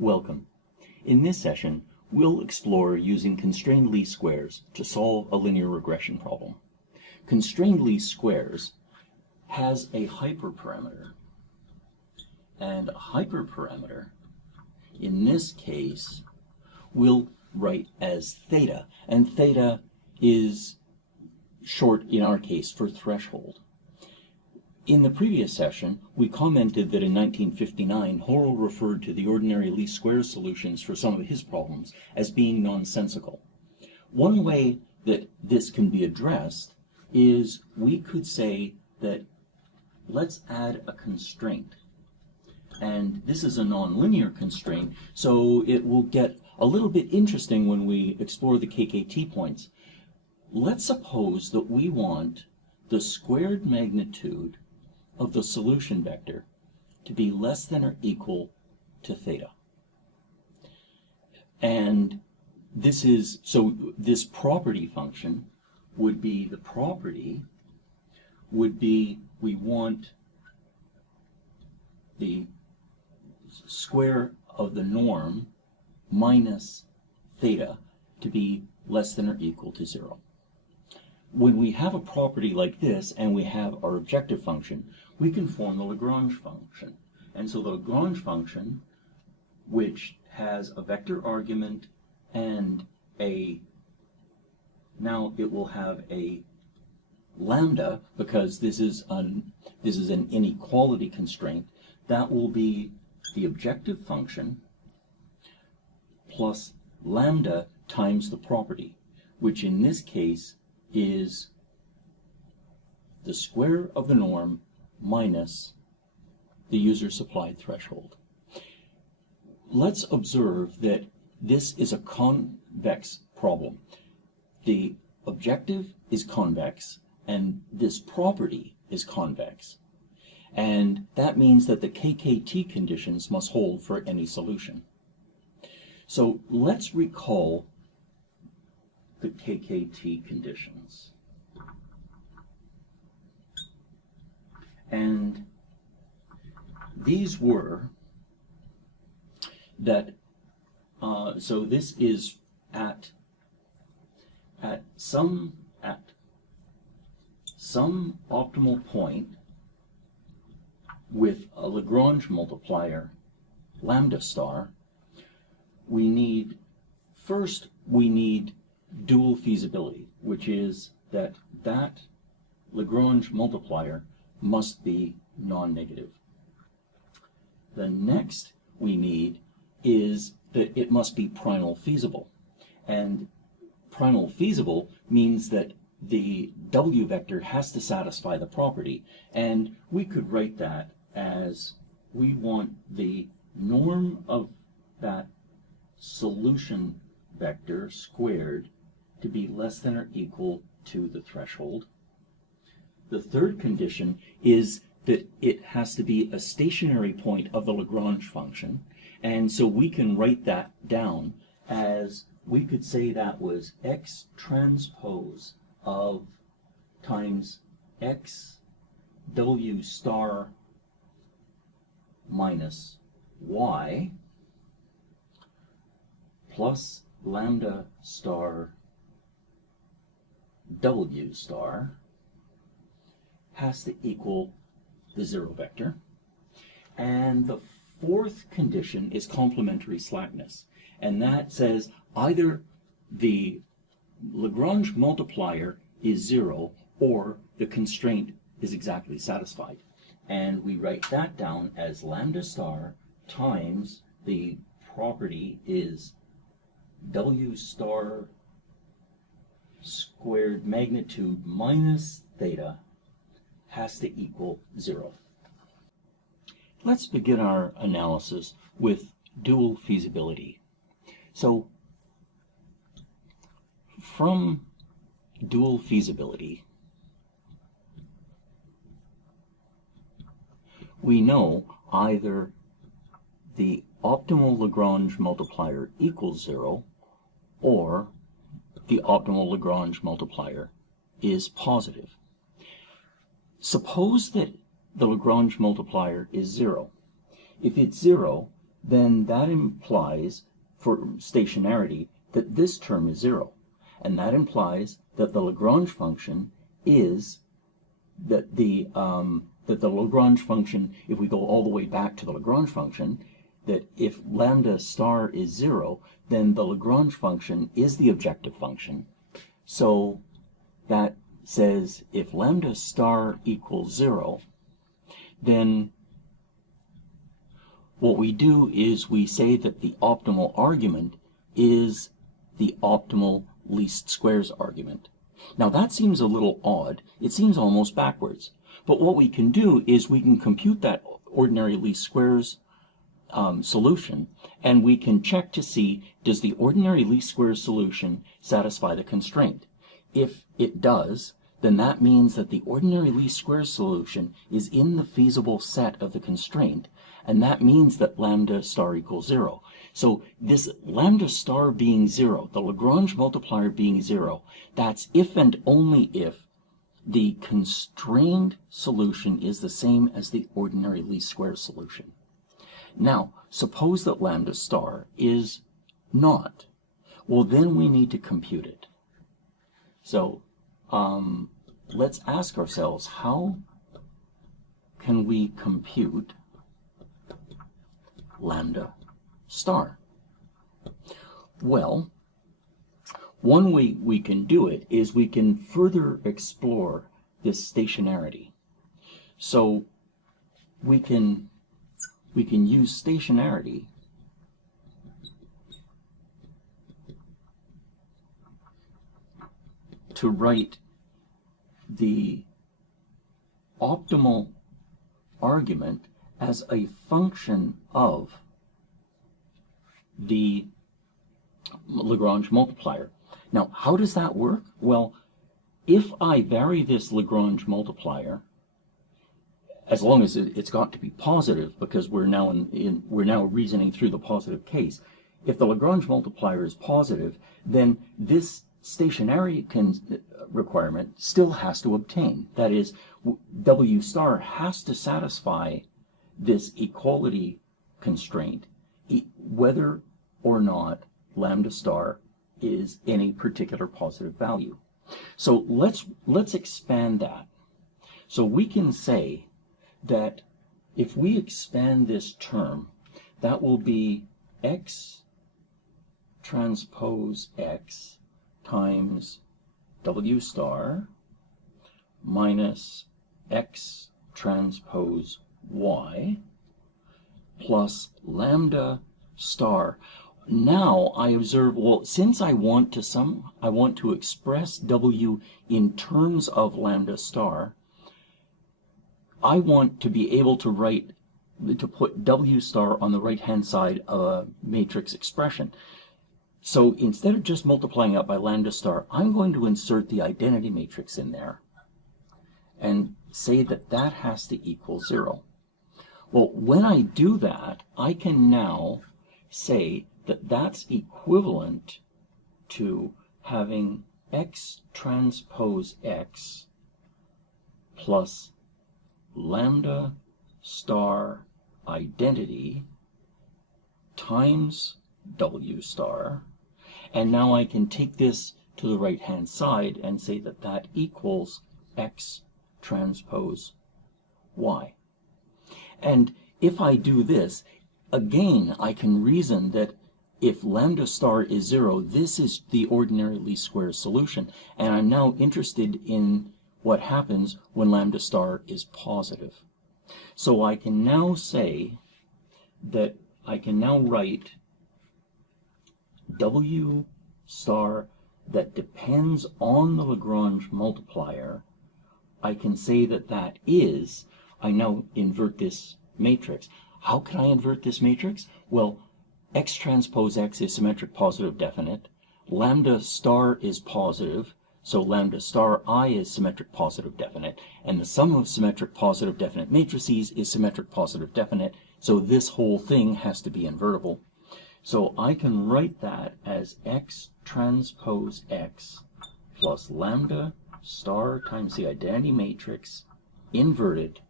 Welcome. In this session, we'll explore using constrained least squares to solve a linear regression problem. Constrained least squares has a hyperparameter, and a hyperparameter, in this case, we'll write as theta, and theta is short, in our case, for threshold. In the previous session, we commented that in 1959, Horo referred to the ordinary least squares solutions for some of his problems as being nonsensical. One way that this can be addressed is we could say that let's add a constraint. And this is a nonlinear constraint, so it will get a little bit interesting when we explore the KKT points. Let's suppose that we want the squared magnitude of the solution vector to be less than or equal to theta. And this is, so this property function would be, the property would be, we want the square of the norm minus theta to be less than or equal to 0. When we have a property like this and we have our objective function, we can form the Lagrange function. And so the Lagrange function, which has a vector argument and now it will have a lambda, because this is an inequality constraint, that will be the objective function plus lambda times the property, which in this case is the square of the norm minus the user-supplied threshold. Let's observe that this is a convex problem. The objective is convex, and this property is convex. And that means that the KKT conditions must hold for any solution. So let's recall the KKT conditions. And these were that, so this is at some optimal point with a Lagrange multiplier lambda star, we need dual feasibility, which is that Lagrange multiplier must be non-negative. The next we need is that it must be primal feasible. And primal feasible means that the W vector has to satisfy the property. And we could write that as we want the norm of that solution vector squared to be less than or equal to the threshold. The third condition is that it has to be a stationary point of the Lagrange function, and so we can write that down as, we could say that was x transpose of times x w star minus y plus lambda star w star has to equal the 0 vector. And the fourth condition is complementary slackness. And that says either the Lagrange multiplier is 0 or the constraint is exactly satisfied. And we write that down as lambda star times the property is w star squared magnitude minus theta has to equal 0. Let's begin our analysis with dual feasibility. So from dual feasibility, we know either the optimal Lagrange multiplier equals 0 or the optimal Lagrange multiplier is positive. Suppose that the Lagrange multiplier is 0. If it's 0, then that implies, for stationarity, that this term is 0. And that implies that the Lagrange function is that the Lagrange function, if we go all the way back to the Lagrange function, that if lambda star is 0, then the Lagrange function is the objective function. So that says if lambda star equals 0, then what we do is we say that the optimal argument is the optimal least squares argument. Now that seems a little odd. It seems almost backwards. But what we can do is we can compute that ordinary least squares solution, and we can check to see, does the ordinary least squares solution satisfy the constraint? If it does, then that means that the ordinary least squares solution is in the feasible set of the constraint, and that means that lambda star equals 0. So this lambda star being 0, the Lagrange multiplier being 0, that's if and only if the constrained solution is the same as the ordinary least squares solution. Now, suppose that lambda star is not. Well, then we need to compute it. So let's ask ourselves, how can we compute lambda star? Well, one way we can do it is we can further explore this stationarity. So we can use stationarity to write the optimal argument as a function of the Lagrange multiplier. Now, how does that work? Well, if I vary this Lagrange multiplier, as long as it's got to be positive, because we're now reasoning through the positive case. If the Lagrange multiplier is positive, then this stationary requirement still has to obtain. That is, W star has to satisfy this equality constraint, whether or not lambda star is any particular positive value. So let's expand that. So we can say that if we expand this term, that will be x transpose x times W star minus x transpose y plus lambda star. Now I observe, well, since I want to express W in terms of lambda star, I want to be able to put W star on the right-hand side of a matrix expression. So instead of just multiplying out by lambda star, I'm going to insert the identity matrix in there and say that that has to equal 0. Well, when I do that, I can now say that that's equivalent to having x transpose x plus lambda star identity times W star, and now I can take this to the right hand side and say that that equals x transpose y. And if I do this, again I can reason that if lambda star is 0, this is the ordinary least squares solution, and I'm now interested in what happens when lambda star is positive. So I can now say that I can now write W star that depends on the Lagrange multiplier. I can say that that is, I now invert this matrix. How can I invert this matrix? Well, x transpose x is symmetric positive definite, lambda star is positive, so lambda star I is symmetric positive definite, and the sum of symmetric positive definite matrices is symmetric positive definite, so this whole thing has to be invertible. So I can write that as x transpose x plus lambda star times the identity matrix inverted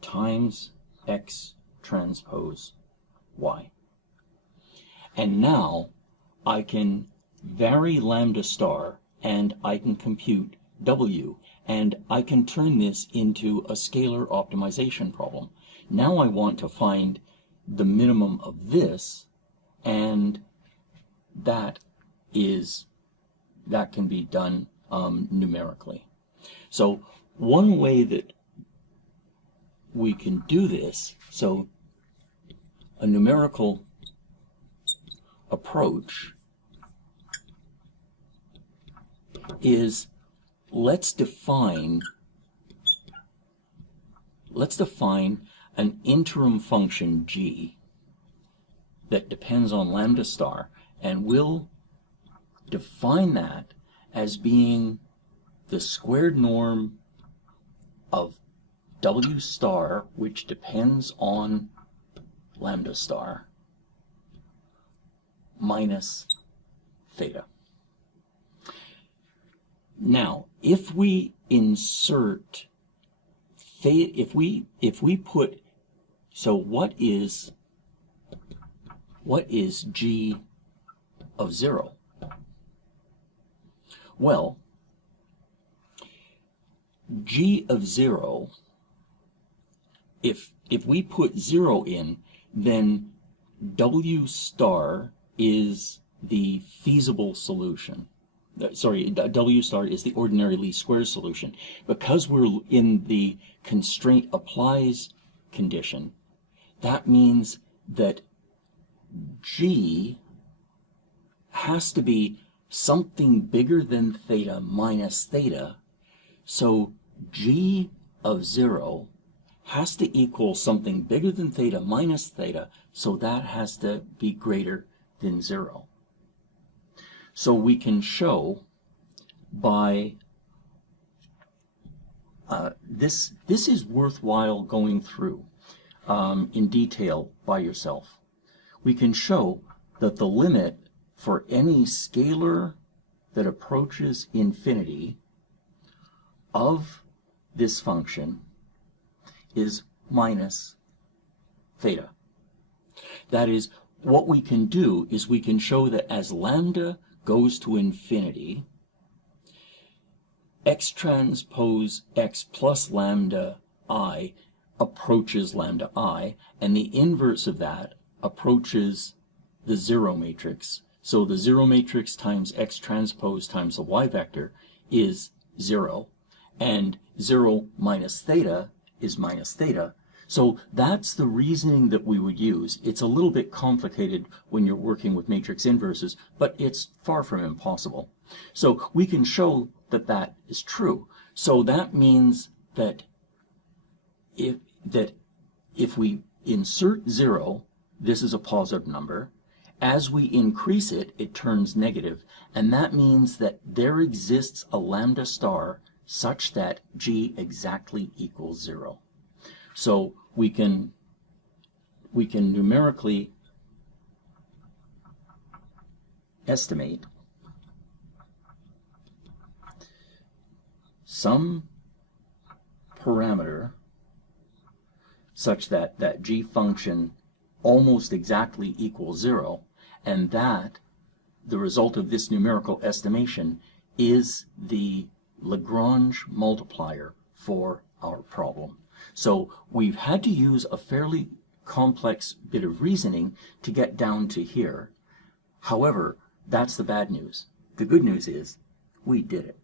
times x transpose y. And now I can vary lambda star and I can compute w, and I can turn this into a scalar optimization problem. Now I want to find the minimum of this, and that can be done numerically. So one way that we can do this, so a numerical approach is let's define an interim function g that depends on lambda star, and we'll define that as being the squared norm of w star, which depends on lambda star, minus theta. Now, if we insert theta, if we put, so what is g of 0? Well, g of 0, if we put 0 in, then w star is the feasible solution. Sorry, w star is the ordinary least squares solution. Because we're in the constraint applies condition, that means that g has to be something bigger than theta minus theta. So g of 0 has to equal something bigger than theta minus theta, so that has to be greater than 0. So we can show by this is worthwhile going through in detail by yourself. We can show that the limit for any scalar that approaches infinity of this function is minus theta. That is, what we can do is we can show that as lambda goes to infinity, x transpose x plus lambda I approaches lambda I, and the inverse of that approaches the zero matrix. So the zero matrix times x transpose times the y vector is 0, and 0 minus theta is minus theta. So that's the reasoning that we would use. It's a little bit complicated when you're working with matrix inverses, but it's far from impossible. So we can show that that is true. So that means that if we insert 0, this is a positive number. As we increase it, it turns negative, and that means that there exists a lambda star such that g exactly equals 0. So we can numerically estimate some parameter such that that g function almost exactly equals 0, and that the result of this numerical estimation is the Lagrange multiplier for our problem. So we've had to use a fairly complex bit of reasoning to get down to here. However, that's the bad news. The good news is we did it.